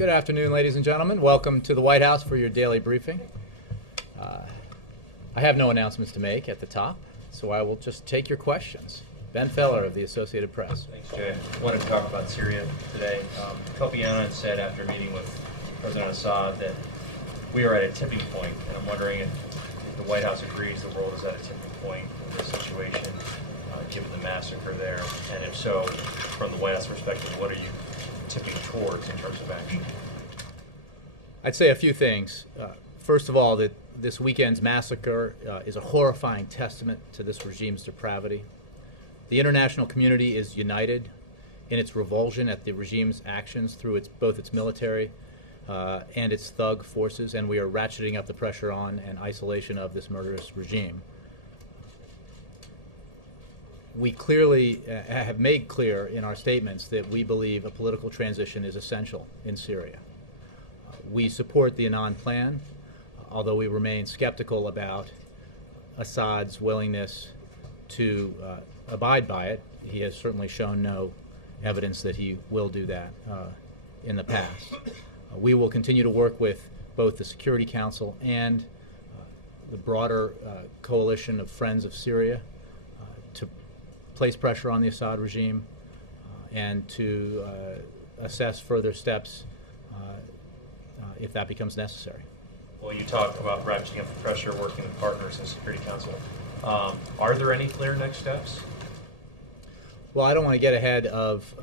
Good afternoon, ladies and gentlemen. Welcome to the White House for your daily briefing. I have no announcements to make at the top, so I will just take your questions. Ben Feller of the Associated Press. Thanks, Jay. I wanted to talk about Syria today. Kofi Annan said after meeting with President Assad that we are at a tipping point, and I'm wondering if the White House agrees the world is at a tipping point in this situation, given the massacre there, and if so, from the White House perspective, what are you tipping towards in terms of action? I'd say a few things. First of all, that this weekend's massacre is a horrifying testament to this regime's depravity. The international community is united in its revulsion at the regime's actions through both its military and its thug forces, and we are ratcheting up the pressure on and isolation of this murderous regime. We clearly have made clear in our statements that we believe a political transition is essential in Syria. We support the Annan plan, although we remain skeptical about Assad's willingness to abide by it. He has certainly shown no evidence that he will do that in the past. We will continue to work with both the Security Council and the broader coalition of Friends of Syria to place pressure on the Assad regime and to assess further steps if that becomes necessary. Well, you talk about ratcheting up the pressure, working with partners in the Security Council. Are there any clear next steps? Well, I don't want to get ahead of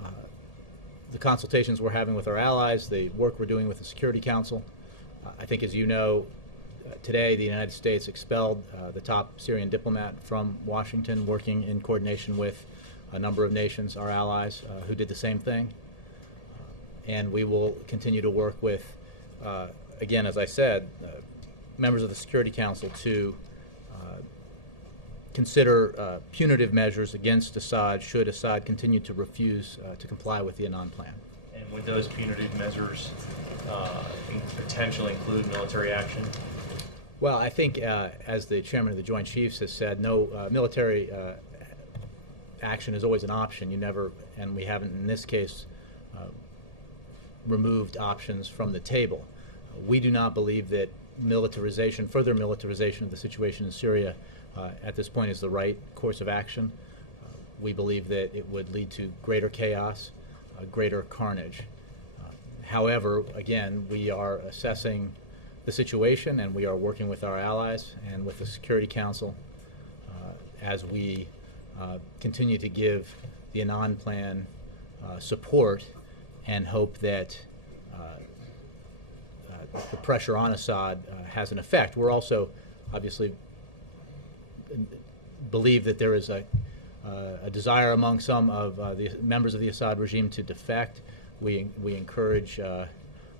the consultations we're having with our allies, the work we're doing with the Security Council. I think, as you know, today the United States expelled the top Syrian diplomat from Washington, working in coordination with a number of nations, our allies, who did the same thing. And we will continue to work with, again, as I said, members of the Security Council to consider punitive measures against Assad should Assad continue to refuse to comply with the Annan plan. And would those punitive measures potentially include military action? Well, I think, as the chairman of the Joint Chiefs has said, no military action is always an option. You never, and we haven't in this case, removed options from the table. We do not believe that militarization, further militarization of the situation in Syria at this point is the right course of action. We believe that it would lead to greater chaos, greater carnage. However, again, we are assessing the situation, and we are working with our allies and with the Security Council as we continue to give the Annan plan support and hope that the pressure on Assad has an effect. We're also obviously believe that there is a desire among some of the members of the Assad regime to defect. We encourage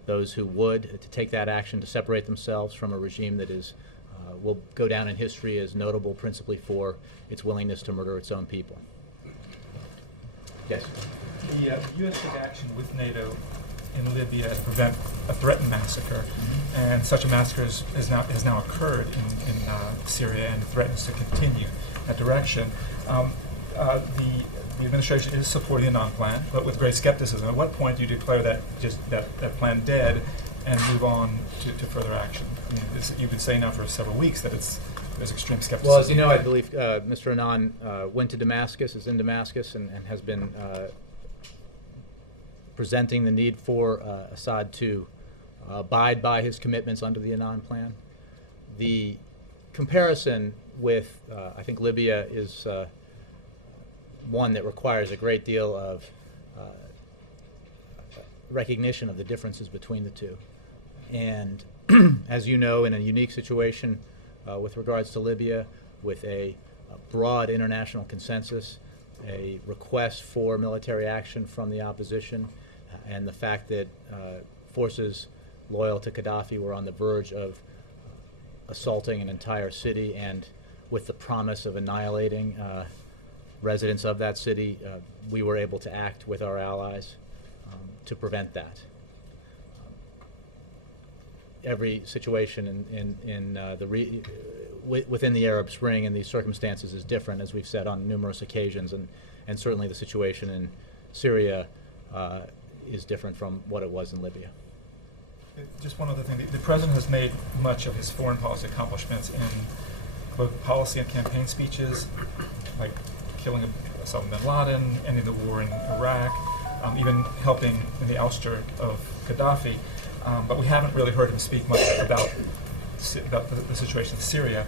those who would to take that action to separate themselves from a regime that is will go down in history as notable principally for its willingness to murder its own people. Yes? The U.S. took action with NATO in Libya to prevent a threatened massacre, and such a massacre has now occurred in Syria and threatens to continue in that direction. The administration is supporting the Annan plan, but with great skepticism. At what point do you declare that that plan dead and move on to further action? I mean, you've been saying now for several weeks that there's extreme skepticism. Well, as you know, I believe Mr. Annan went to Damascus, is in Damascus, and has been presenting the need for Assad to abide by his commitments under the Annan plan. The comparison with, I think, Libya is one that requires a great deal of recognition of the differences between the two. And as you know, in a unique situation with regards to Libya, with a broad international consensus, a request for military action from the opposition, and the fact that forces loyal to Gaddafi were on the verge of assaulting an entire city, and with the promise of annihilating residents of that city, we were able to act with our allies to prevent that. Every situation within the Arab Spring and these circumstances is different, as we've said on numerous occasions, and certainly the situation in Syria is different from what it was in Libya. Just one other thing. The president has made much of his foreign policy accomplishments in both policy and campaign speeches, like killing Osama bin Laden, ending the war in Iraq, even helping in the ouster of Gaddafi. But we haven't really heard him speak much about the situation in Syria.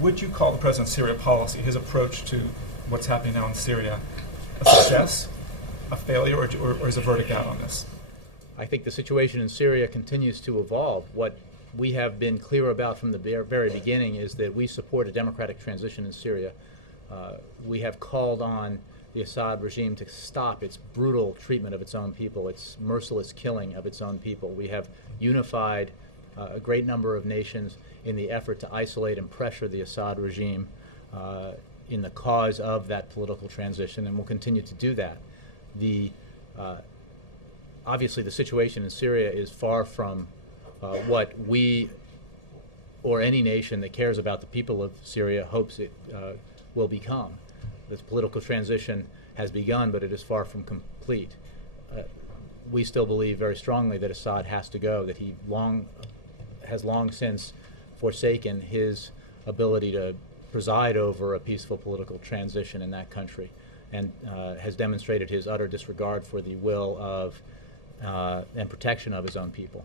Would you call the president's Syria policy, his approach to what's happening now in Syria, a success, a failure, or is a verdict out on this? I think the situation in Syria continues to evolve. What we have been clear about from the very beginning is that we support a democratic transition in Syria. We have called on the Assad regime to stop its brutal treatment of its own people, its merciless killing of its own people. We have unified a great number of nations in the effort to isolate and pressure the Assad regime in the cause of that political transition, and will continue to do that. Obviously, the situation in Syria is far from what we or any nation that cares about the people of Syria hopes it will become. This political transition has begun, but it is far from complete. We still believe very strongly that Assad has to go, that he has long since forsaken his ability to preside over a peaceful political transition in that country, and has demonstrated his utter disregard for the will of and protection of his own people.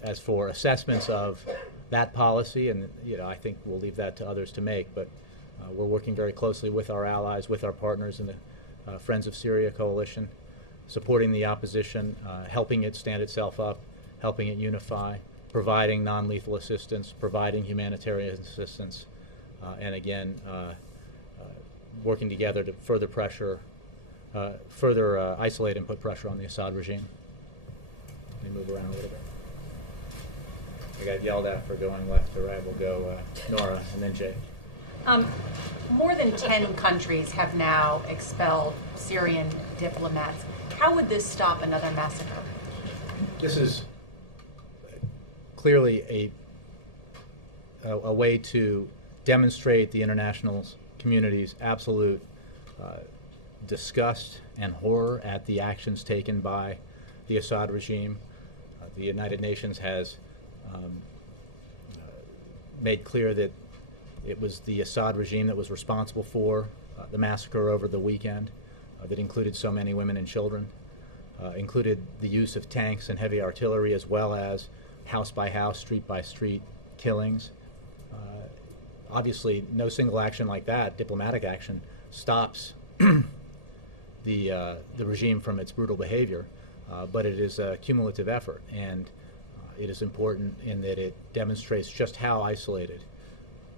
As for assessments of that policy, and I think we'll leave that to others to make, but we're working very closely with our allies, with our partners in the Friends of Syria coalition, supporting the opposition, helping it stand itself up, helping it unify, providing non-lethal assistance, providing humanitarian assistance, and again, working together to further pressure, isolate and put pressure on the Assad regime. Let me move around a little bit. I got yelled at for going left to right. We'll go Nora and then Jay. More than 10 countries have now expelled Syrian diplomats. How would this stop another massacre? This is clearly a way to demonstrate the international community's absolute disgust and horror at the actions taken by the Assad regime. The United Nations has made clear that it was the Assad regime that was responsible for the massacre over the weekend that included so many women and children, included the use of tanks and heavy artillery, as well as house by house, street by street killings. Obviously, no single action like that, diplomatic action, stops the regime from its brutal behavior, but it is a cumulative effort, and it is important in that it demonstrates just how isolated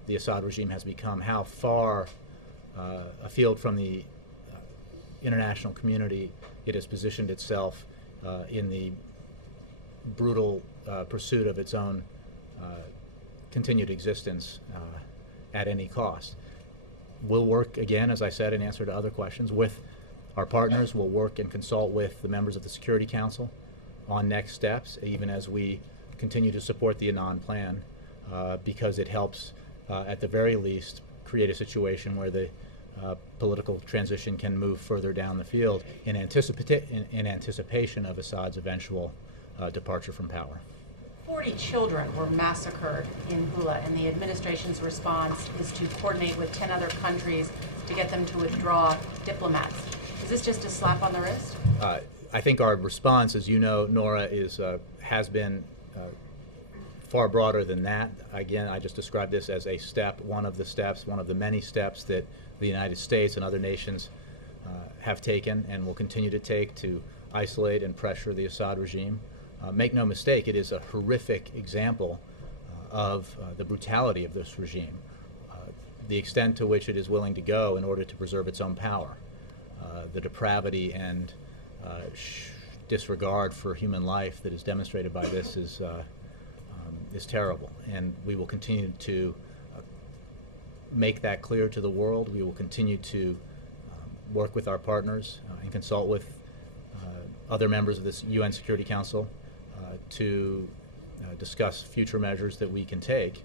the Assad regime has become, how far afield from the international community it has positioned itself in the brutal pursuit of its own continued existence at any cost. We'll work, again, as I said in answer to other questions, with our partners. We'll work and consult with the members of the Security Council on next steps, even as we continue to support the Annan plan, because it helps, at the very least, create a situation where the political transition can move further down the field in anticipation of Assad's eventual departure from power. 40 children were massacred in Hula, and the administration's response is to coordinate with 10 other countries to get them to withdraw diplomats. Is this just a slap on the wrist? I think our response, as you know, Nora, has been far broader than that. Again, I just described this as a step, one of the many steps that the United States and other nations have taken and will continue to take to isolate and pressure the Assad regime. Make no mistake, it is a horrific example of the brutality of this regime, the extent to which it is willing to go in order to preserve its own power. The depravity and disregard for human life that is demonstrated by this is terrible, and we will continue to make that clear to the world. We will continue to work with our partners and consult with other members of this UN Security Council to discuss future measures that we can take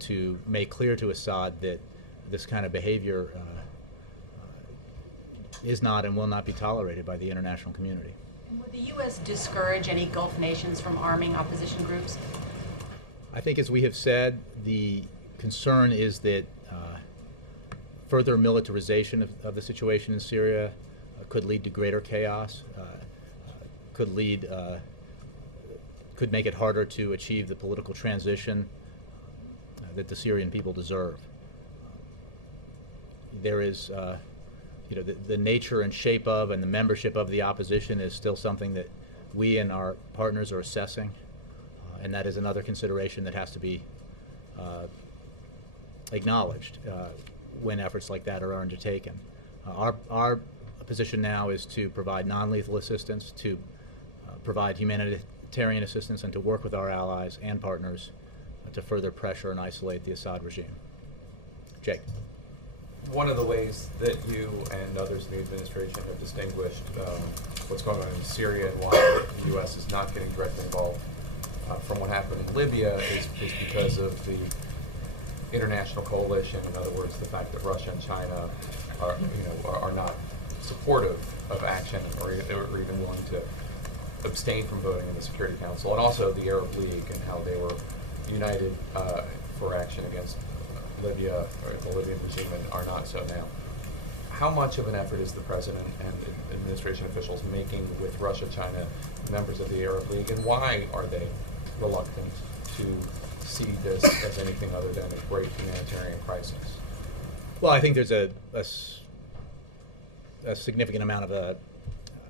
to make clear to Assad that this kind of behavior is not and will not be tolerated by the international community. Would the U.S. discourage any Gulf nations from arming opposition groups? I think, as we have said, the concern is that further militarization of the situation in Syria could lead to greater chaos, could make it harder to achieve the political transition that the Syrian people deserve. There is, the nature and shape of and the membership of the opposition is still something that we and our partners are assessing, and that is another consideration that has to be acknowledged when efforts like that are undertaken. Our position now is to provide non-lethal assistance, to provide humanitarian assistance, and to work with our allies and partners to further pressure and isolate the Assad regime. Jake. One of the ways that you and others in the administration have distinguished what's going on in Syria and why the U.S. is not getting directly involved from what happened in Libya is because of the international coalition. In other words, the fact that Russia and China are not supportive of action or even willing to abstain from voting in the Security Council, and also the Arab League and how they were united for action against Libya or the Libyan regime and are not so now. How much of an effort is the President and administration officials making with Russia, China, members of the Arab League, and why are they reluctant to see this as anything other than a great humanitarian crisis? Well, I think there's a significant amount of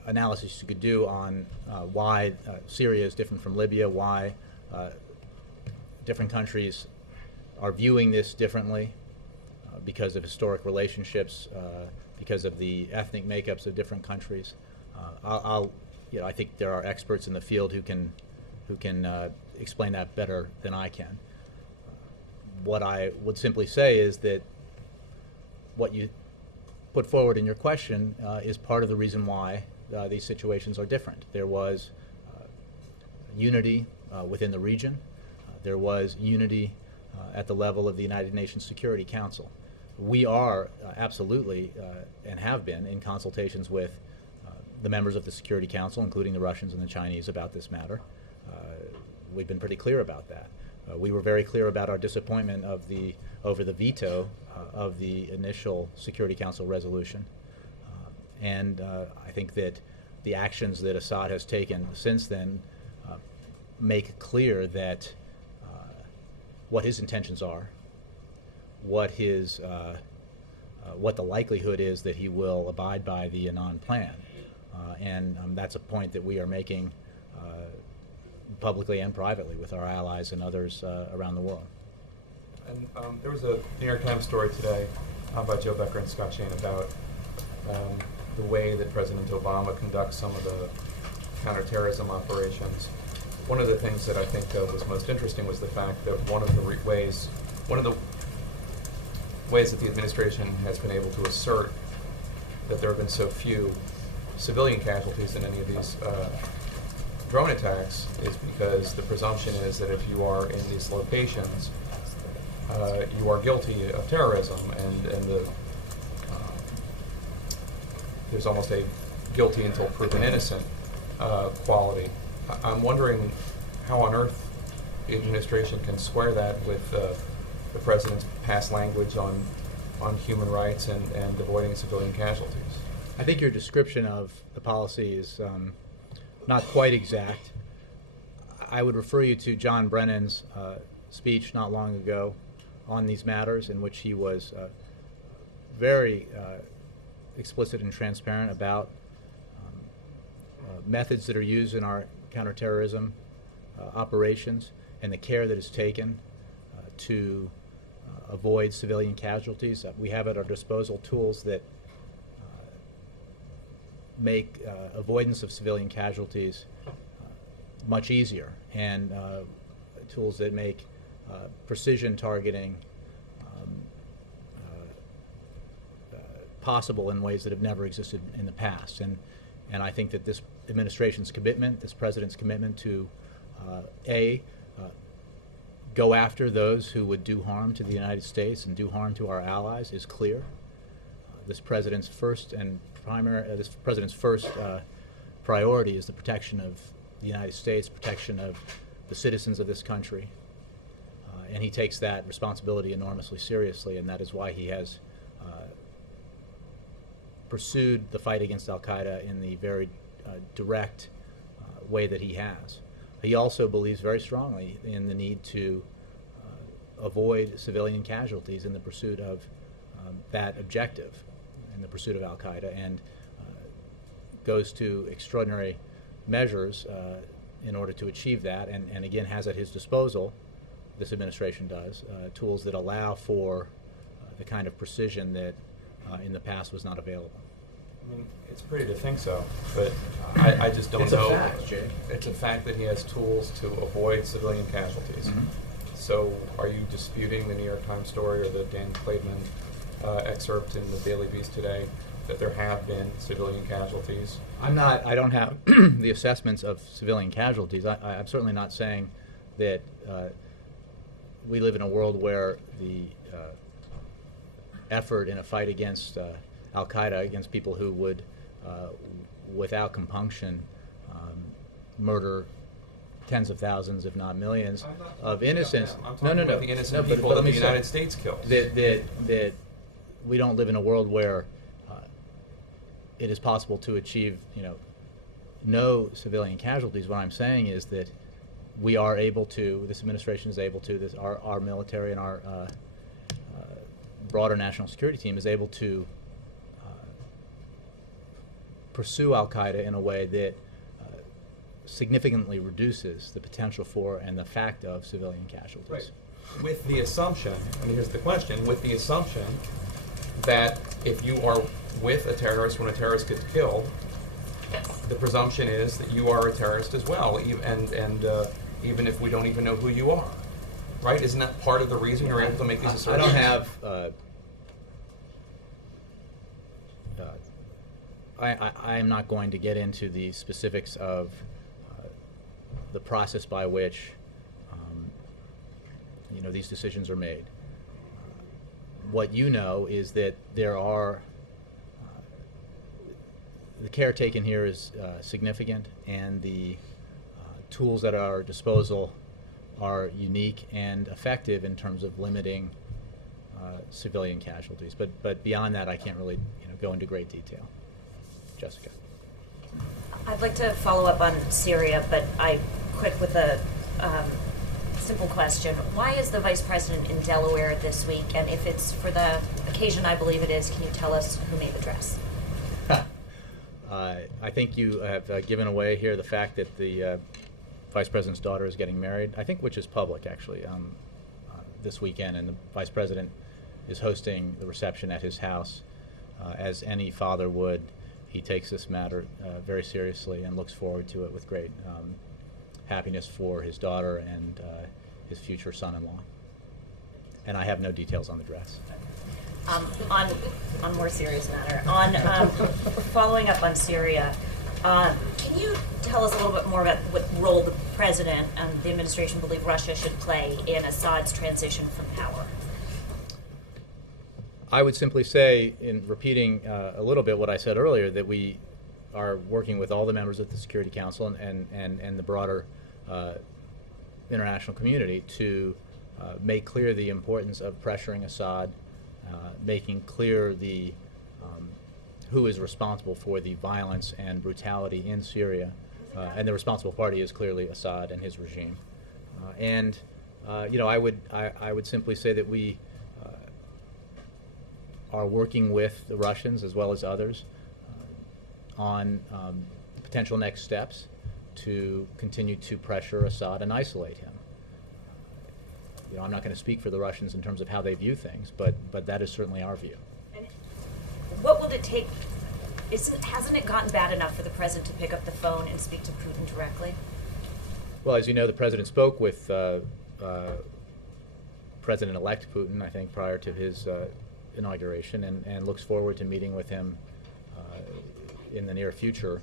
analysis you could do on why Syria is different from Libya, why different countries are viewing this differently because of historic relationships, because of the ethnic makeups of different countries. I think there are experts in the field who can explain that better than I can. What I would simply say is that what you put forward in your question is part of the reason why these situations are different. There was unity within the region. There was unity at the level of the United Nations Security Council. We are absolutely and have been in consultations with the members of the Security Council, including the Russians and the Chinese, about this matter. We've been pretty clear about that. We were very clear about our disappointment over the veto of the initial Security Council resolution. And I think that the actions that Assad has taken since then make clear that what his intentions are, what the likelihood is that he will abide by the Annan plan. And that's a point that we are making publicly and privately with our allies and others around the world. And there was a New York Times story today by Joe Becker and Scott Shane about the way that President Obama conducts some of the counterterrorism operations. One of the things that I think was most interesting was the fact that one of the ways that the administration has been able to assert that there have been so few civilian casualties in any of these drone attacks is because the presumption is that if you are in these locations, you are guilty of terrorism, and there's almost a guilty until proven innocent quality. I'm wondering how on earth the administration can square that with the president's past language on human rights and avoiding civilian casualties. I think your description of the policy is not quite exact. I would refer you to John Brennan's speech not long ago on these matters, in which he was very explicit and transparent about methods that are used in our counterterrorism operations and the care that is taken to avoid civilian casualties. We have at our disposal tools that make avoidance of civilian casualties much easier, and tools that make precision targeting possible in ways that have never existed in the past. And I think that this administration's commitment, this president's commitment to go after those who would do harm to the United States and do harm to our allies is clear. This president's first priority is the protection of the United States, protection of the citizens of this country. And he takes that responsibility enormously seriously, and that is why he has pursued the fight against al-Qaeda in the very direct way that he has. He also believes very strongly in the need to avoid civilian casualties in the pursuit of that objective, in the pursuit of al-Qaeda, and goes to extraordinary measures in order to achieve that, and again has at his disposal, this administration does, tools that allow for the kind of precision that in the past was not available. I mean, it's pretty to think so, but I just don't know. It's a fact, Jay. It's a fact that he has tools to avoid civilian casualties. Mhm. So are you disputing the New York Times story or the Dan Klaidman excerpt in the Daily Beast today that there have been civilian casualties? I don't have the assessments of civilian casualties. I'm certainly not saying that we live in a world where the effort in a fight against al-Qaeda, against people who would, without compunction, murder tens of thousands, if not millions, of innocents. I'm talking about the innocent people but that let me the say United States kills. that we don't live in a world where it is possible to achieve, no civilian casualties. What I'm saying is that we are able to, this administration is able to, our military and our broader national security team is able to pursue al-Qaeda in a way that significantly reduces the potential for and the fact of civilian casualties. Right. With the assumption, and here's the question, with the assumption that if you are with a terrorist when a terrorist gets killed, the presumption is that you are a terrorist as well, even if we don't even know who you are. Right? Isn't that part of the reason you're able to make these assertions? I don't have. I am not going to get into the specifics of the process by which these decisions are made. What you know is that there are the care taken here is significant, and the tools at our disposal are unique and effective in terms of limiting civilian casualties. But beyond that, I can't really go into great detail. Jessica. I'd like to follow up on Syria, but quick with a simple question. Why is the Vice President in Delaware this week? And if it's for the occasion I believe it is, can you tell us who made the dress? I think you have given away here the fact that the Vice President's daughter is getting married, I think, which is public, actually, this weekend, and the Vice President is hosting the reception at his house. As any father would, he takes this matter very seriously and looks forward to it with great happiness for his daughter and his future son-in-law. And I have no details on the dress. On more serious matter, following up on Syria, can you tell us a little bit more about what role the President and the administration believe Russia should play in Assad's transition from power? I would simply say, in repeating a little bit what I said earlier, that we are working with all the members of the Security Council and the broader international community to make clear the importance of pressuring Assad, making clear the who is responsible for the violence and brutality in Syria, and the responsible party is clearly Assad and his regime. I would simply say that we are working with the Russians as well as others on potential next steps to continue to pressure Assad and isolate him. I'm not going to speak for the Russians in terms of how they view things, but that is certainly our view. And what will it take? Hasn't it gotten bad enough for the President to pick up the phone and speak to Putin directly? Well, as you know, the President spoke with President-elect Putin, I think, prior to his inauguration, and looks forward to meeting with him in the near future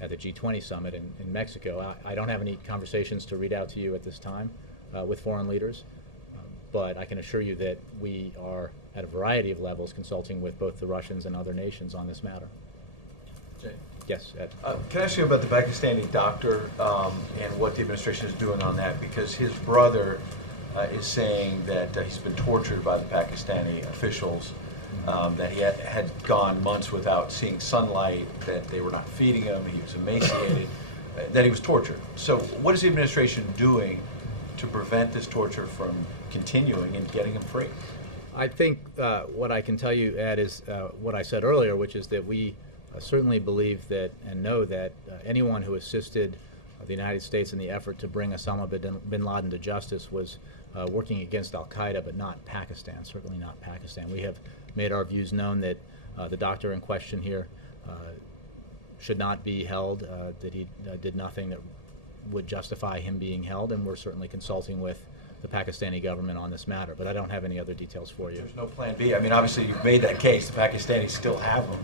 at the G20 summit in Mexico. I don't have any conversations to read out to you at this time with foreign leaders, but I can assure you that we are at a variety of levels consulting with both the Russians and other nations on this matter. Jay. Yes, Ed? Can I ask you about the Pakistani doctor and what the administration is doing on that? Because his brother is saying that he's been tortured by the Pakistani officials, that he had gone months without seeing sunlight, that they were not feeding him, he was emaciated, that he was tortured. So what is the administration doing to prevent this torture from continuing and getting him free? I think what I can tell you, Ed, is what I said earlier, which is that we certainly believe that and know that anyone who assisted the United States in the effort to bring Osama bin Laden to justice was working against al-Qaeda, but not Pakistan, certainly not Pakistan. We have made our views known that the doctor in question here should not be held, that he did nothing that would justify him being held, and we're certainly consulting with the Pakistani government on this matter, but I don't have any other details for you. There's no plan B. I mean, obviously you've made that case. The Pakistanis still have them.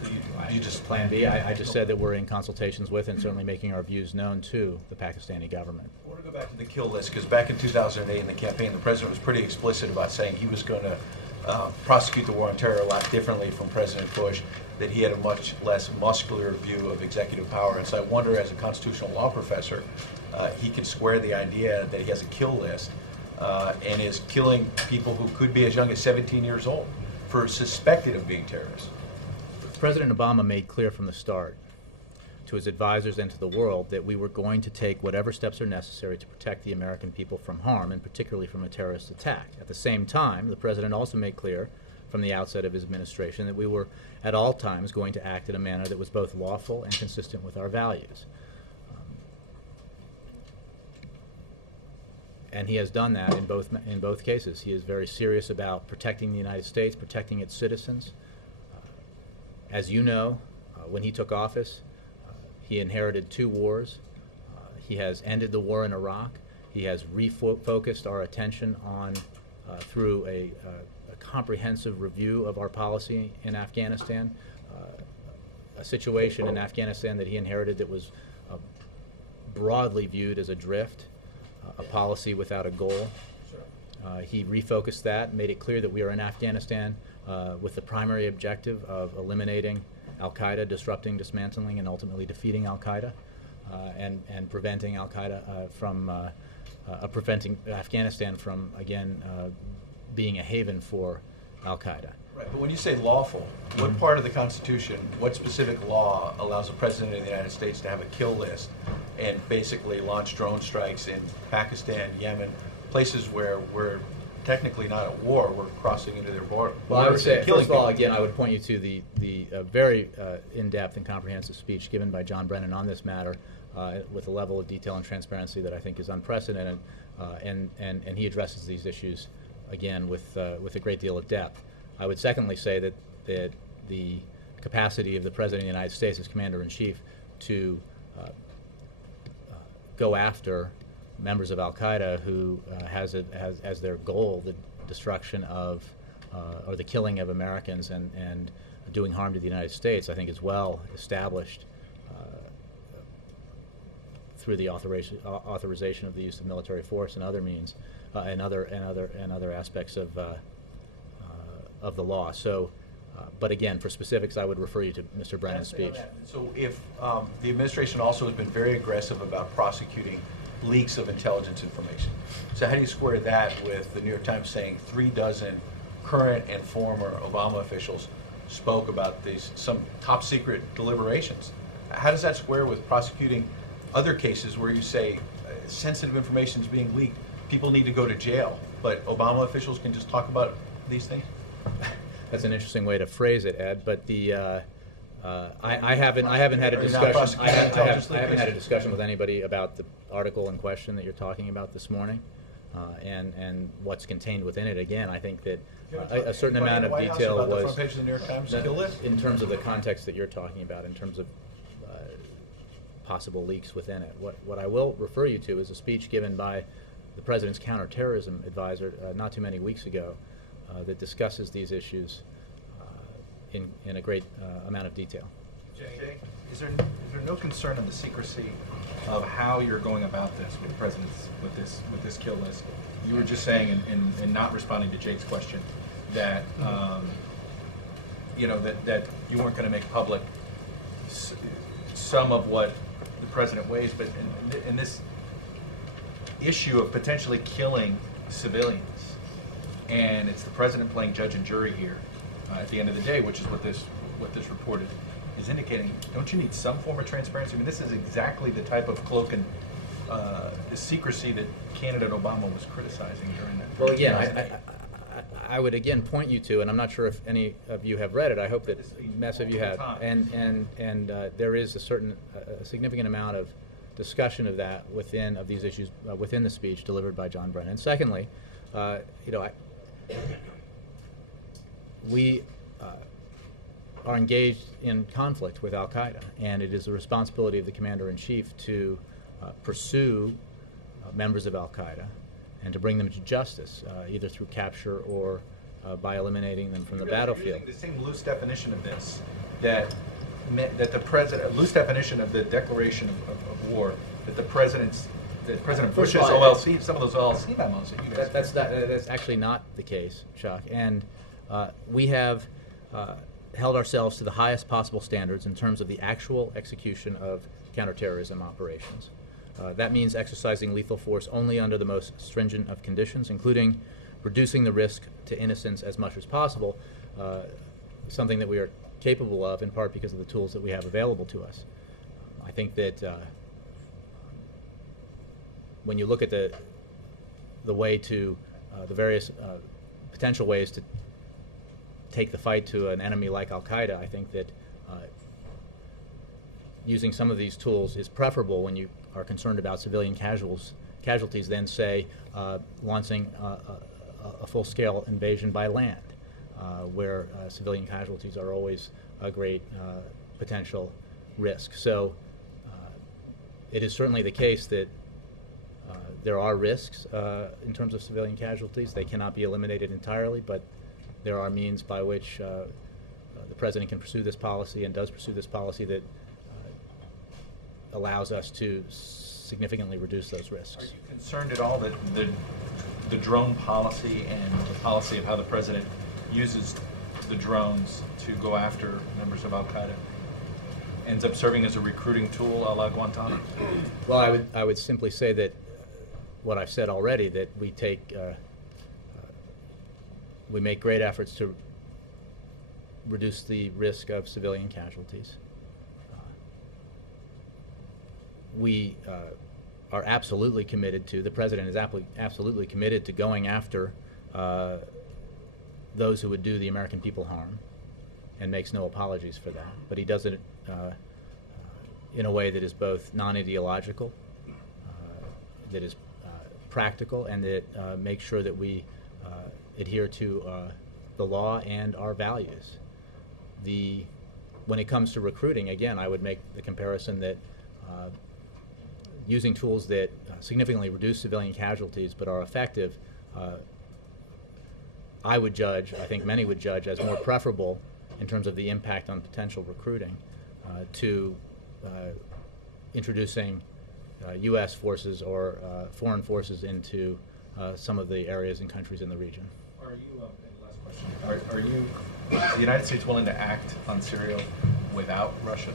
So you just Plan B, I just said that we're in consultations with and certainly making our views known to the Pakistani government. I want to go back to the kill list, because back in 2008 in the campaign, the president was pretty explicit about saying he was going to prosecute the war on terror a lot differently from President Bush, that he had a much less muscular view of executive power. And so I wonder, as a constitutional law professor, he can square the idea that he has a kill list and is killing people who could be as young as 17 years old for suspected of being terrorists. President Obama made clear from the start to his advisors and to the world that we were going to take whatever steps are necessary to protect the American people from harm, and particularly from a terrorist attack. At the same time, the president also made clear from the outset of his administration that we were at all times going to act in a manner that was both lawful and consistent with our values. And he has done that in both cases. He is very serious about protecting the United States, protecting its citizens. As you know, when he took office, he inherited 2 wars. He has ended the war in Iraq. He has refocused our attention on, through a comprehensive review of our policy in Afghanistan, a situation in Afghanistan that he inherited that was broadly viewed as a drift, a policy without a goal. He refocused that, made it clear that we are in Afghanistan with the primary objective of eliminating al-Qaeda, disrupting, dismantling, and ultimately defeating al-Qaeda, and preventing al-Qaeda from preventing Afghanistan from, again, being a haven for al-Qaeda. Right, but when you say lawful, what part of the Constitution, what specific law allows the President of the United States to have a kill list and basically launch drone strikes in Pakistan, Yemen, places where we're technically not at war, we're crossing into their border? Well, I would say, first of all, again, I would point you to the very in-depth and comprehensive speech given by John Brennan on this matter with a level of detail and transparency that I think is unprecedented, and he addresses these issues, again, with a great deal of depth. I would secondly say that the capacity of the President of the United States as Commander-in-Chief to go after members of al-Qaeda who has as their goal the destruction of or the killing of Americans and doing harm to the United States, I think is well established through the authorization of the use of military force and other means and other aspects of the law. So, but again, for specifics, I would refer you to Mr. Brennan's speech. So if the administration also has been very aggressive about prosecuting leaks of intelligence information, so how do you square that with the New York Times saying 36 current and former Obama officials spoke about some top secret deliberations? How does that square with prosecuting other cases where you say sensitive information is being leaked, people need to go to jail, but Obama officials can just talk about these things? That's an interesting way to phrase it, Ed. But I haven't had a discussion. I haven't had a discussion with anybody about the article in question that you're talking about this morning, and what's contained within it. Again, I think that a certain amount of detail was the front page of the New York Times kill list? In terms of the context that you're talking about, in terms of possible leaks within it. What I will refer you to is a speech given by the President's counterterrorism advisor not too many weeks ago that discusses these issues in a great amount of detail. Jay, is there no concern of the secrecy of how you're going about this with the president's with this kill list? You were just saying in not responding to Jake's question that you know that you weren't going to make public some of what the president weighs, but in this issue of potentially killing civilians, and it's the president playing judge and jury here at the end of the day, which is what this report is indicating. Don't you need some form of transparency? I mean, this is exactly the type of cloak and the secrecy that candidate Obama was criticizing during that. Well, again, I would again point you to, and I'm not sure if any of you have read it. I hope that most of you have. And there is a significant amount of discussion of that of these issues within the speech delivered by John Brennan. Secondly, we are engaged in conflict with Al Qaeda, and it is the responsibility of the commander-in-chief to pursue members of Al Qaeda and to bring them to justice, either through capture or by eliminating them from the battlefield. Using the same loose definition of this that the president, loose definition of the declaration of war that President Bush's OLC, some of those OLC memos that you guys. That's actually not the case, Chuck. And we have held ourselves to the highest possible standards in terms of the actual execution of counterterrorism operations. That means exercising lethal force only under the most stringent of conditions, including reducing the risk to innocents as much as possible, something that we are capable of in part because of the tools that we have available to us. I think that when you look at the way to the various potential ways to take the fight to an enemy like Al Qaeda, I think that using some of these tools is preferable when you are concerned about civilian casualties than, say, launching a full-scale invasion by land, where civilian casualties are always a great potential risk. So it is certainly the case that there are risks in terms of civilian casualties. They cannot be eliminated entirely, but there are means by which the president can pursue this policy and does pursue this policy that allows us to significantly reduce those risks. Are you concerned at all that the drone policy and the policy of how the president uses the drones to go after members of Al Qaeda ends up serving as a recruiting tool a la Guantanamo? Well, I would simply say that what I've said already, that we make great efforts to reduce the risk of civilian casualties. We are absolutely committed to, the president is absolutely committed to going after those who would do the American people harm, and makes no apologies for that. But he does it in a way that is both non-ideological, that is practical, and that makes sure that we adhere to the law and our values. When it comes to recruiting, again, I would make the comparison that using tools that significantly reduce civilian casualties but are effective, I would judge, I think many would judge, as more preferable in terms of the impact on potential recruiting to introducing U.S. forces or foreign forces into some of the areas and countries in the region. Are you, and last question, is the United States willing to act on Syria without Russia?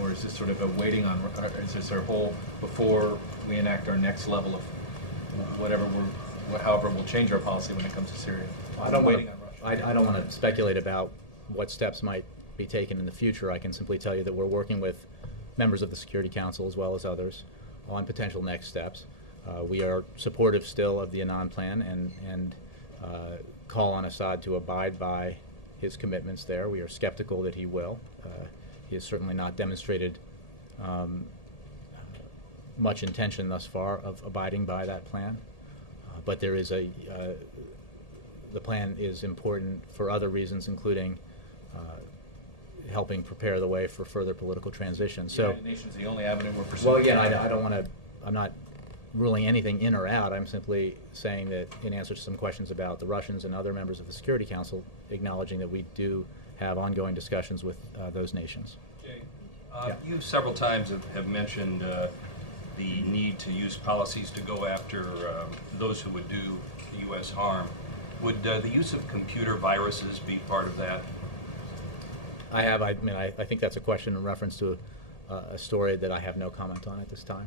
Or is this sort of a waiting on, is this our whole, before we enact our next level of however we'll change our policy when it comes to Syria? I don't want to speculate about what steps might be taken in the future. I can simply tell you that we're working with members of the Security Council as well as others on potential next steps. We are supportive still of the Annan Plan and call on Assad to abide by his commitments there. We are skeptical that he will. He has certainly not demonstrated much intention thus far of abiding by that plan. But there is the plan is important for other reasons, including helping prepare the way for further political transition. The So, United Nations the only avenue we're pursuing. well, again, I don't want to. I'm not ruling anything in or out. I'm simply saying that in answer to some questions about the Russians and other members of the Security Council, acknowledging that we do have ongoing discussions with those nations. Jay, Yeah. you several times have mentioned the need to use policies to go after those who would do the U.S. harm. Would the use of computer viruses be part of that? I have. I mean, I think that's a question in reference to a story that I have no comment on at this time.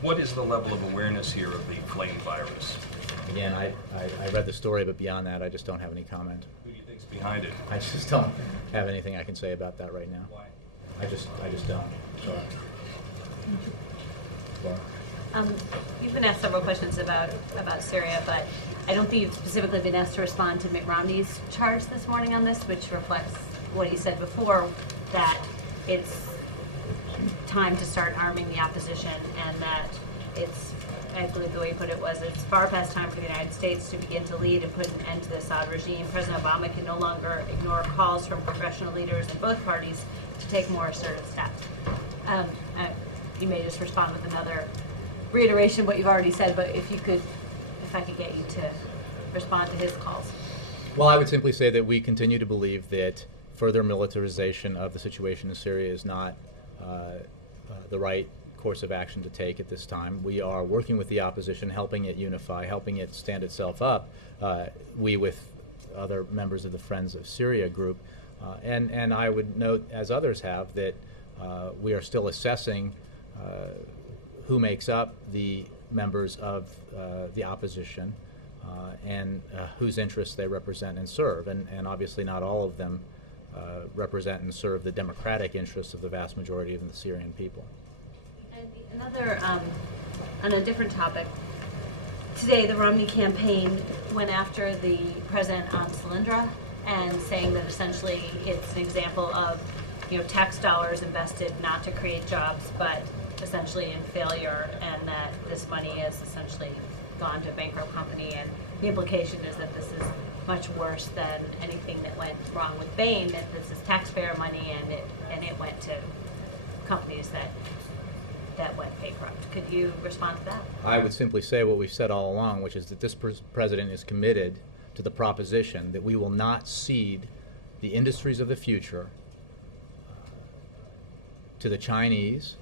What is the level of awareness here of the flame virus? Again, I read the story, but beyond that, I just don't have any comment. Who do you think's behind it? I just don't have anything I can say about that right now. Why? I just don't. Sorry. Laura? You've been asked several questions about Syria, but I don't think you've specifically been asked to respond to Mitt Romney's charge this morning on this, which reflects what he said before, that it's time to start arming the opposition, and that it's, I believe the way he put it was, it's far past time for the United States to begin to lead and put an end to the Assad regime. President Obama can no longer ignore calls from professional leaders in both parties to take more assertive steps. You may just respond with another reiteration of what you've already said, but if I could get you to respond to his calls. Well, I would simply say that we continue to believe that further militarization of the situation in Syria is not the right course of action to take at this time. We are working with the opposition, helping it unify, helping it stand itself up, we with other members of the Friends of Syria group. And I would note, as others have, that we are still assessing who makes up the members of the opposition and whose interests they represent and serve. And obviously not all of them represent and serve the democratic interests of the vast majority of the Syrian people. And another, on a different topic, today the Romney campaign went after the president on Solyndra and saying that essentially it's an example of, tax dollars invested not to create jobs, but essentially in failure, and that this money has essentially gone to a bankrupt company, and the implication is that this is much worse than anything that went wrong with Bain, that this is taxpayer money and it went to companies that went bankrupt. Could you respond to that? I would simply say what we've said all along, which is that this president is committed to the proposition that we will not cede the industries of the future to the Chinese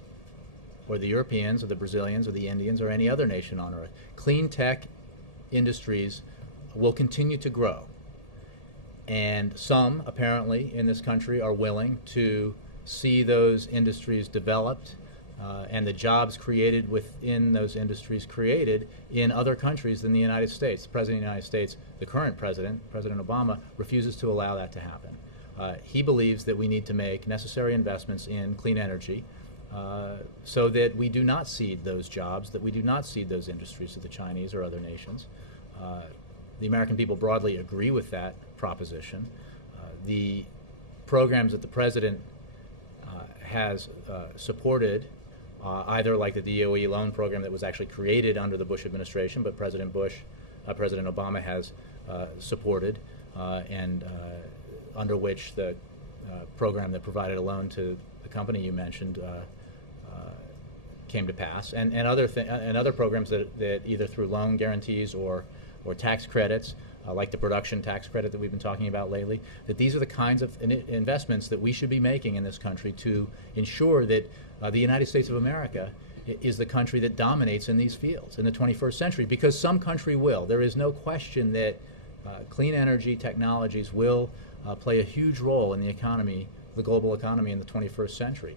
or the Europeans or the Brazilians or the Indians or any other nation on earth. Clean tech industries will continue to grow. And some, apparently, in this country are willing to see those industries developed and the jobs created within those industries created in other countries than the United States. The President of the United States, the current President, President Obama, refuses to allow that to happen. He believes that we need to make necessary investments in clean energy so that we do not cede those jobs, that we do not cede those industries to the Chinese or other nations. The American people broadly agree with that proposition. The programs that the President has supported, either like the DOE loan program that was actually created under the Bush administration, but President Obama has supported, and under which the program that provided a loan to the company you mentioned came to pass, and other programs that either through loan guarantees or tax credits, like the production tax credit that we've been talking about lately, that these are the kinds of investments that we should be making in this country to ensure that the United States of America is the country that dominates in these fields in the 21st century, because some country will. There is no question that clean energy technologies will play a huge role in the economy, the global economy in the 21st century.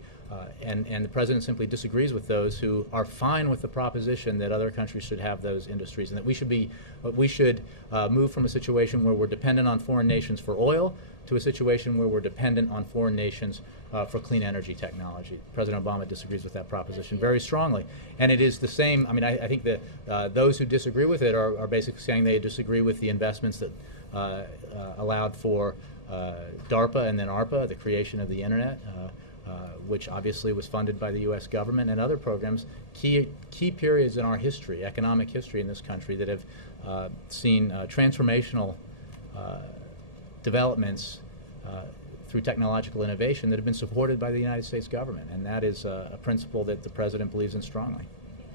And the President simply disagrees with those who are fine with the proposition that other countries should have those industries, and that we should move from a situation where we're dependent on foreign nations for oil to a situation where we're dependent on foreign nations for clean energy technology. President Obama disagrees with that proposition very strongly. And it is the same, I mean, I think that those who disagree with it are basically saying they disagree with the investments that allowed for DARPA and then ARPA, the creation of the internet, which obviously was funded by the U.S. government, and other programs, key periods in our history, economic history in this country, that have seen transformational developments through technological innovation that have been supported by the United States government. And that is a principle that the President believes in strongly.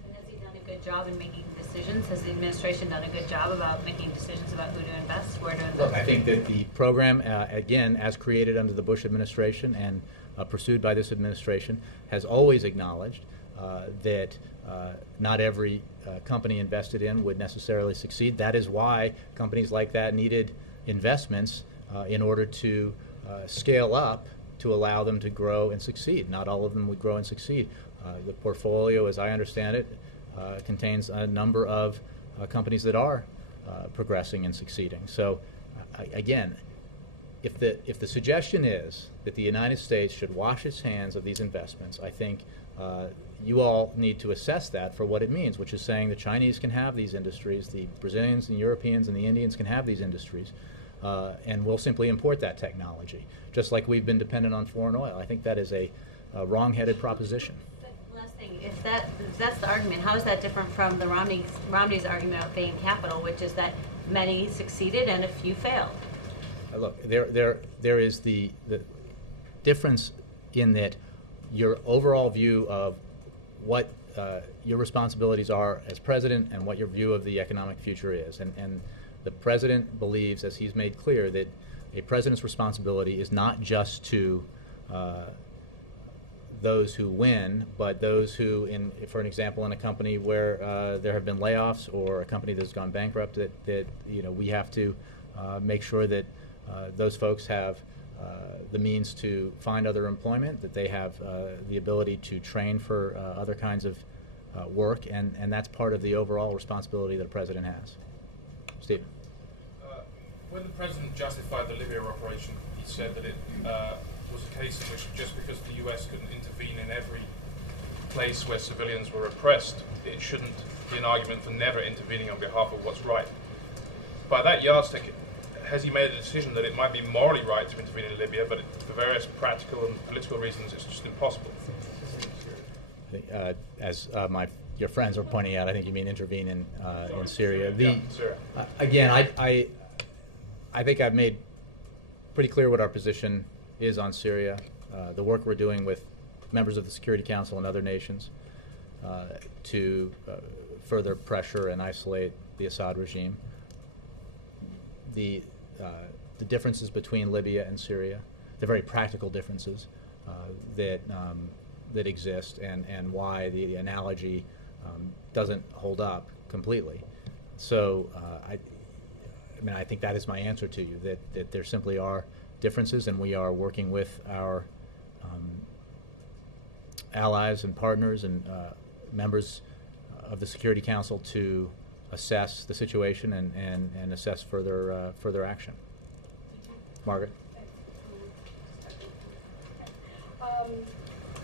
And has he done a good job in making decisions? Has the administration done a good job about making decisions about who to invest, where to invest? Look, I think that the program, again, as created under the Bush administration and pursued by this administration, has always acknowledged that not every company invested in would necessarily succeed. That is why companies like that needed investments in order to scale up to allow them to grow and succeed. Not all of them would grow and succeed. The portfolio, as I understand it, contains a number of companies that are progressing and succeeding. So, again, if the suggestion is that the United States should wash its hands of these investments, I think you all need to assess that for what it means, which is saying the Chinese can have these industries, the Brazilians and Europeans and the Indians can have these industries, and we'll simply import that technology, just like we've been dependent on foreign oil. I think that is a wrong-headed proposition. Last thing, if that's the argument, how is that different from the Romney's argument of Bain Capital, which is that many succeeded and a few failed? Look, there is the difference in that your overall view of what your responsibilities are as president and what your view of the economic future is. And the president believes, as he's made clear, that a president's responsibility is not just to those who win, but those who, for an example, in a company where there have been layoffs or a company that's gone bankrupt, that we have to make sure that those folks have the means to find other employment, that they have the ability to train for other kinds of work, and that's part of the overall responsibility that a president has. Steve. When the president justified the Libya operation, he said that it was a case in which just because the US couldn't intervene in every place where civilians were oppressed, it shouldn't be an argument for never intervening on behalf of what's right. By that yardstick, has he made a decision that it might be morally right to intervene in Libya, but for various practical and political reasons it's just impossible? As your friends are pointing out, I think you mean intervene in Syria. Syria. Again, I think I've made pretty clear what our position is on Syria, the work we're doing with members of the Security Council and other nations to further pressure and isolate the Assad regime. The differences between Libya and Syria, the very practical differences that exist, and why the analogy doesn't hold up completely. So I think that is my answer to you, that there simply are differences, and we are working with our allies and partners and members of the Security Council to assess the situation and assess further action. Margaret.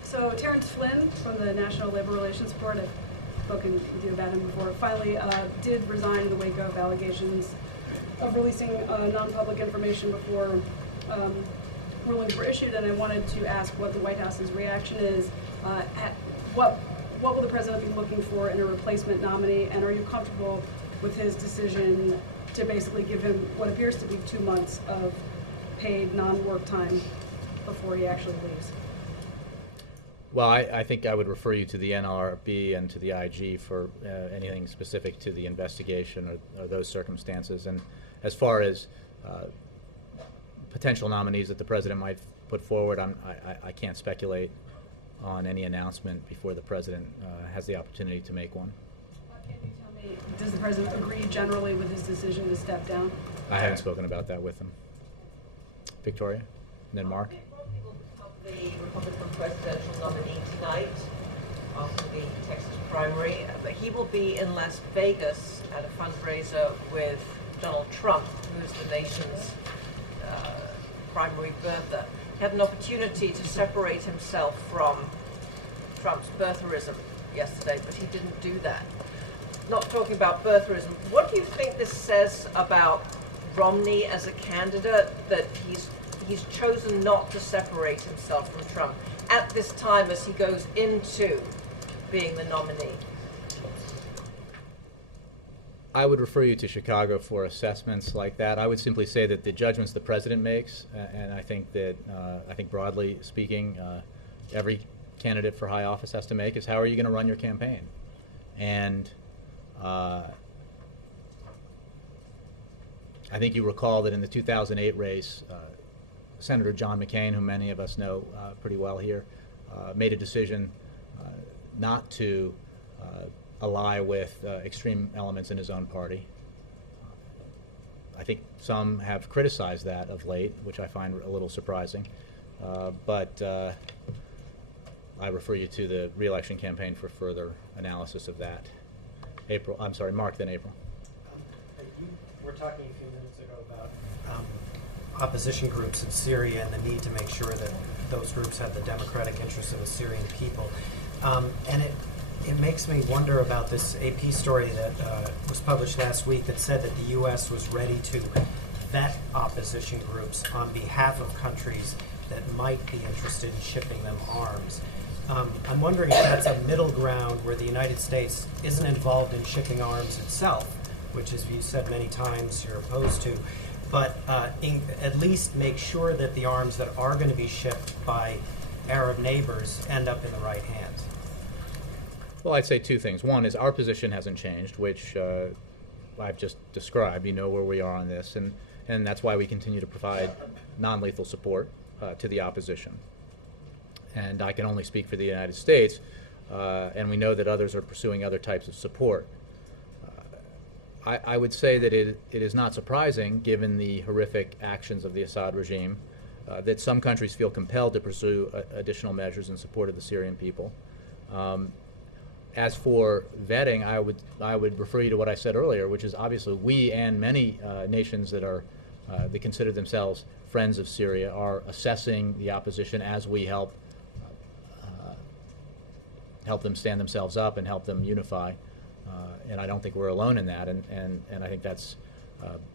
So Terrence Flynn from the National Labor Relations Board, I've spoken with you about him before, finally did resign in the wake of allegations of releasing non-public information before rulings were issued, and I wanted to ask what the White House's reaction is. What will the president be looking for in a replacement nominee, and are you comfortable with his decision to basically give him what appears to be 2 months of paid non-work time before he actually leaves? Well, I think I would refer you to the NLRB and to the IG for anything specific to the investigation or those circumstances. And as far as potential nominees that the president might put forward, I can't speculate on any announcement before the president has the opportunity to make one. Can you tell me, does the president agree generally with his decision to step down? I haven't spoken about that with him. Victoria, and then Mark. The Republican presidential nominee tonight after the Texas primary, but he will be in Las Vegas at a fundraiser with Donald Trump, who is the nation's primary birther. He had an opportunity to separate himself from Trump's birtherism yesterday, but he didn't do that. Not talking about birtherism, what do you think this says about Romney as a candidate, that he's chosen not to separate himself from Trump at this time as he goes into being the nominee? I would refer you to Chicago for assessments like that. I would simply say that the judgments the president makes, and I think that, broadly speaking, every candidate for high office has to make, is how are you going to run your campaign? And I think you recall that in the 2008 race, Senator John McCain, who many of us know pretty well here, made a decision not to ally with extreme elements in his own party. I think some have criticized that of late, which I find a little surprising. But I refer you to the re-election campaign for further analysis of that. Mark, then April. You were talking a few minutes ago about opposition groups in Syria and the need to make sure that those groups have the democratic interests of the Syrian people. And it makes me wonder about this AP story that was published last week that said that the U.S. was ready to vet opposition groups on behalf of countries that might be interested in shipping them arms. I'm wondering if that's a middle ground where the United States isn't involved in shipping arms itself, which, as you said many times, you're opposed to, but at least make sure that the arms that are going to be shipped by Arab neighbors end up in the right hands. Well, I'd say two things. One is our position hasn't changed, which I've just described. You know where we are on this, and that's why we continue to provide non-lethal support to the opposition. And I can only speak for the United States, and we know that others are pursuing other types of support. I would say that it is not surprising, given the horrific actions of the Assad regime, that some countries feel compelled to pursue additional measures in support of the Syrian people. As for vetting, I would refer you to what I said earlier, which is obviously we and many nations that consider themselves friends of Syria are assessing the opposition as we help them stand themselves up and help them unify. And I don't think we're alone in that, and I think that's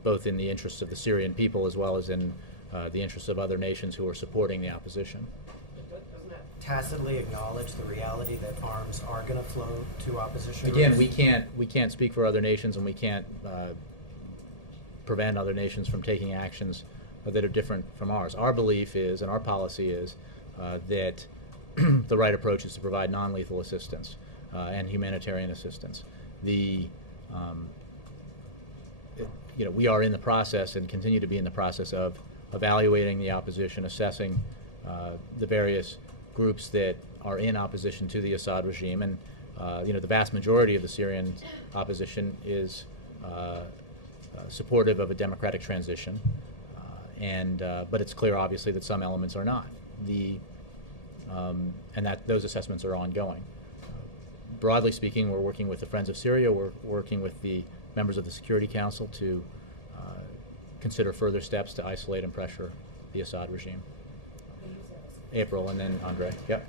both in the interests of the Syrian people as well as in the interests of other nations who are supporting the opposition. Doesn't that tacitly acknowledge the reality that arms are going to flow to opposition Again, groups? we can't speak for other nations, and we can't prevent other nations from taking actions that are different from ours. Our belief is, and our policy is, that the right approach is to provide non-lethal assistance and humanitarian assistance. We are in the process and continue to be in the process of evaluating the opposition, assessing the various groups that are in opposition to the Assad regime, and the vast majority of the Syrian opposition is supportive of a democratic transition, but it's clear, obviously, that some elements are not. And that those assessments are ongoing. Broadly speaking, we're working with the Friends of Syria. We're working with the members of the Security Council to consider further steps to isolate and pressure the Assad regime. April, and then Andre. Yep.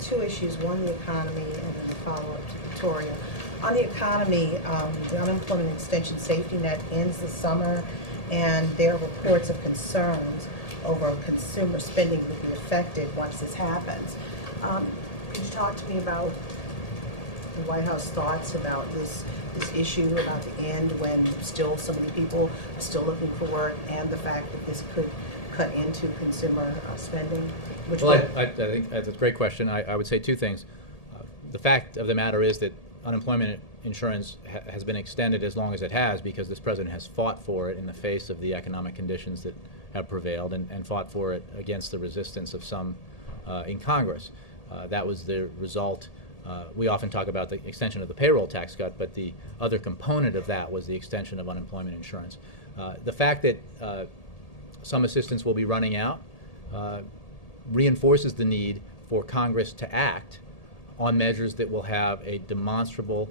Two issues, one the economy and then a follow-up to Victoria. On the economy, the unemployment extension safety net ends this summer, and there are reports of concerns over consumer spending would be affected once this happens. Could you talk to me about the White House thoughts about this issue, about the end when still so many people are still looking for work, and the fact that this could cut into consumer spending? I think that's a great question. I would say two things. The fact of the matter is that unemployment insurance has been extended as long as it has because this president has fought for it in the face of the economic conditions that have prevailed and fought for it against the resistance of some in Congress. That was the result. We often talk about the extension of the payroll tax cut, but the other component of that was the extension of unemployment insurance. The fact that some assistance will be running out reinforces the need for Congress to act on measures that will have a demonstrable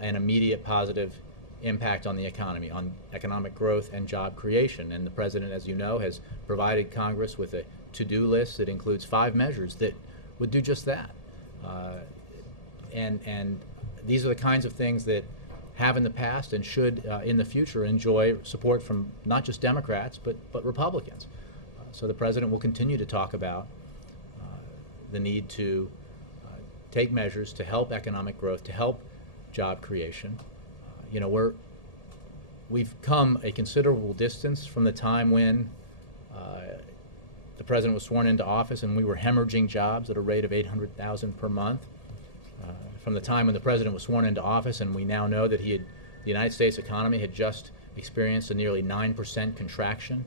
and immediate positive impact on the economy, on economic growth and job creation. And the president, as you know, has provided Congress with a to-do list that includes 5 measures that would do just that. And these are the kinds of things that have in the past and should in the future enjoy support from not just Democrats but Republicans. So the president will continue to talk about the need to take measures to help economic growth, to help job creation. We've come a considerable distance from the time when the president was sworn into office and we were hemorrhaging jobs at a rate of 800,000 per month. From the time when the president was sworn into office, and we now know that the United States economy had just experienced a nearly 9% contraction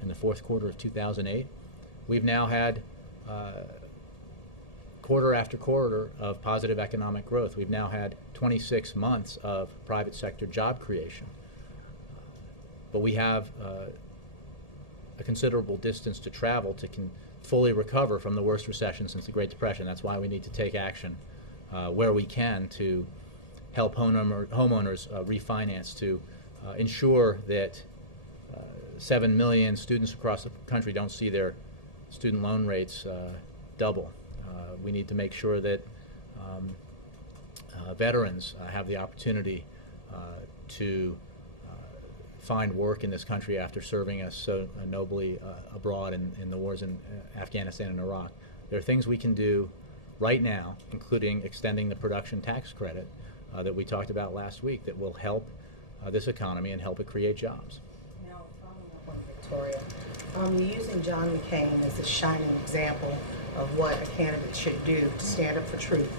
in the fourth quarter of 2008. We've now had quarter after quarter of positive economic growth. We've now had 26 months of private sector job creation. but we have a considerable distance to travel to fully recover from the worst recession since the Great Depression. That's why we need to take action where we can to help homeowners refinance, to ensure that 7 million students across the country don't see their student loan rates double. We need to make sure that veterans have the opportunity to find work in this country after serving us so nobly abroad in the wars in Afghanistan and Iraq. There are things we can do right now, including extending the production tax credit that we talked about last week, that will help this economy and help it create jobs. Now, following up on Victoria, you're using John McCain as a shining example of what a candidate should do to stand up for truth.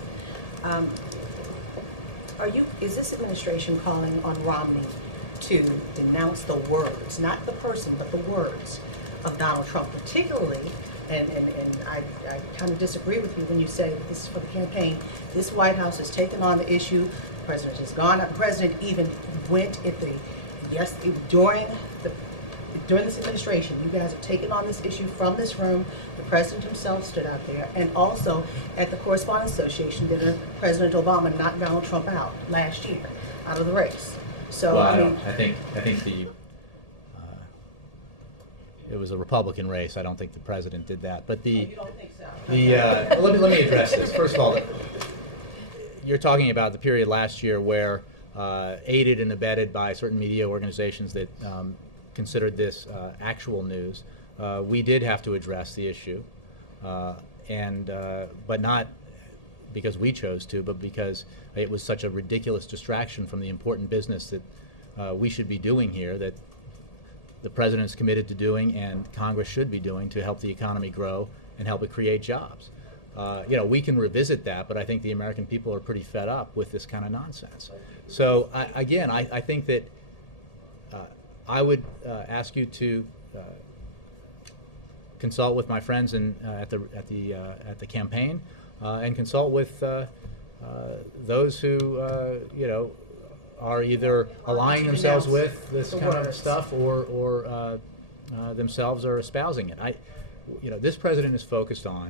Is this administration calling on Romney to denounce the words, not the person, but the words of Donald Trump, particularly, and I kind of disagree with you when you say that this is for the campaign. This White House has taken on the issue. The president has gone up. The president even went during this administration, you guys have taken on this issue from this room. The president himself stood out there, and also at the Correspondents Association dinner, President Obama knocked Donald Trump out last year, out of the race. So well, I think it was a Republican race. I don't think the president did that. But you don't think so? Let me address this. First of all, you're talking about the period last year where, aided and abetted by certain media organizations that considered this actual news, we did have to address the issue, but not because we chose to, but because it was such a ridiculous distraction from the important business that we should be doing here, that the president is committed to doing and Congress should be doing to help the economy grow and help it create jobs. We can revisit that, but I think the American people are pretty fed up with this kind of nonsense. So I think that I would ask you to consult with my friends at the campaign and consult with those who are either aligning themselves with this kind of stuff or themselves are espousing it. This president is focused on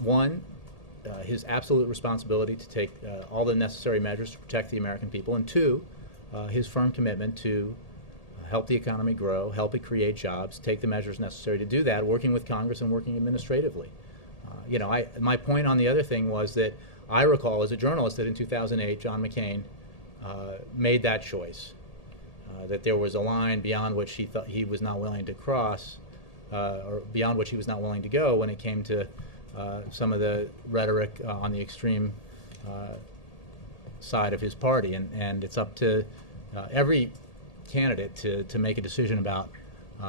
one, his absolute responsibility to take all the necessary measures to protect the American people, and two, his firm commitment to help the economy grow, help it create jobs, take the measures necessary to do that, working with Congress and working administratively. My point on the other thing was that I recall as a journalist that in 2008, John McCain made that choice, that there was a line beyond which he thought he was not willing to cross, or beyond which he was not willing to go when it came to some of the rhetoric on the extreme side of his party, and it's up to every candidate to make a decision about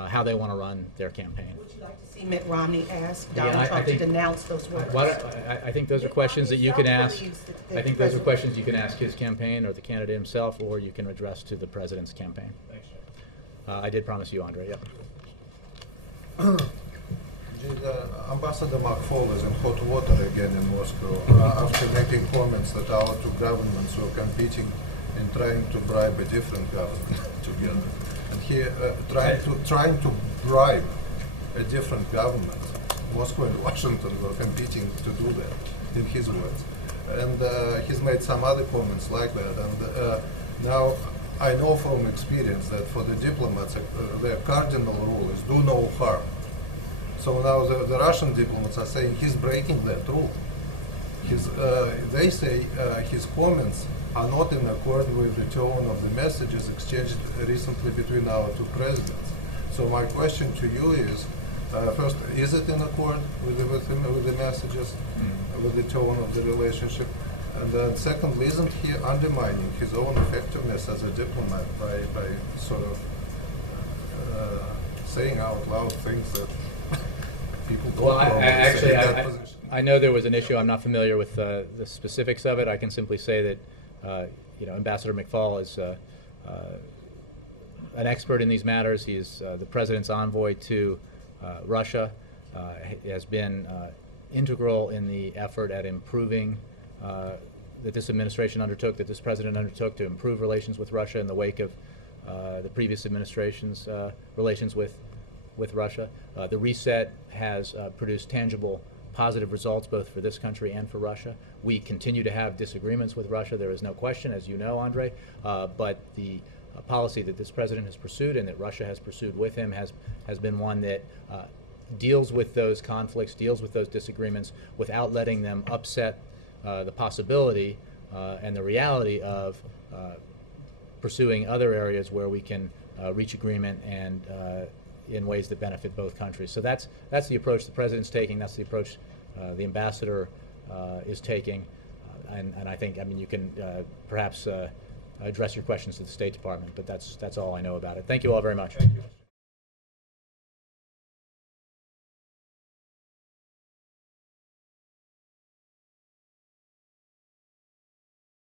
how they want to run their campaign. Would you like to see Mitt Romney ask Donald Trump to denounce those words? I think those are questions that you can ask. I think those are questions you can ask his campaign or the candidate himself, or you can address to the president's campaign. Thanks, I did promise you, Andre. Yep. Ambassador McFaul is in hot water again in Moscow after making comments that our two governments were competing in trying to bribe a different government together. And he trying to bribe a different government. Moscow and Washington were competing to do that, in his words. And he's made some other comments like that. And now I know from experience that for the diplomats, their cardinal rule is do no harm. So now the Russian diplomats are saying he's breaking that rule. They say his comments are not in accord with the tone of the messages exchanged recently between our two presidents. So my question to you is, first, is it in accord with the messages, with the tone of the relationship? And then secondly, isn't he undermining his own effectiveness as a diplomat by sort of saying out loud things that people don't I know there was an issue. I'm not familiar with the specifics of it. I can simply say that Ambassador McFaul is an expert in these matters. He is the president's envoy to Russia. He has been integral in the effort at improving that this administration undertook, that this president undertook to improve relations with Russia in the wake of the previous administration's relations with Russia. The reset has produced tangible positive results both for this country and for Russia. We continue to have disagreements with Russia, there is no question, as you know, Andre, but the policy that this president has pursued and that Russia has pursued with him has been one that deals with those conflicts, deals with those disagreements without letting them upset the possibility and the reality of pursuing other areas where we can reach agreement and in ways that benefit both countries. So that's the approach the president's taking. That's the approach the ambassador is taking, and I think, I mean, you can perhaps address your questions to the State Department, but that's all I know about it. Thank you all very much. Thank you.